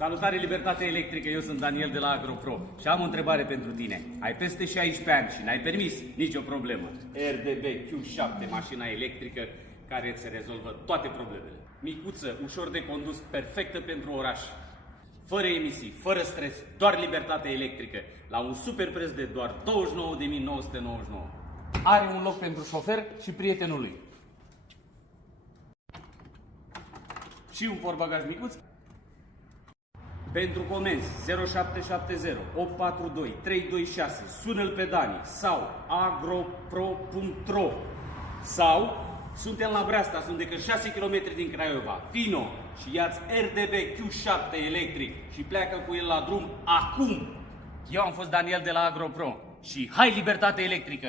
Salutare, Libertate Electrică, eu sunt Daniel de la AgroPro și am o întrebare pentru tine. Ai peste 16 ani și n-ai permis? Nicio problemă. RDB Q7, mașina electrică care îți rezolvă toate problemele. Micuță, ușor de condus, perfectă pentru oraș. Fără emisii, fără stres, doar libertate electrică, la un super preț de doar 29.999. Are un loc pentru șofer și prietenul lui. Și un portbagaj micuț. Pentru comenzi 0770 842 326, sună-l pe Dani sau agropro.ro sau suntem la Breasta, sunt decât 6 km din Craiova. Vino și ia-ți RDB Q7 electric și pleacă cu el la drum acum. Eu am fost Daniel de la AgroPro și hai libertate electrică!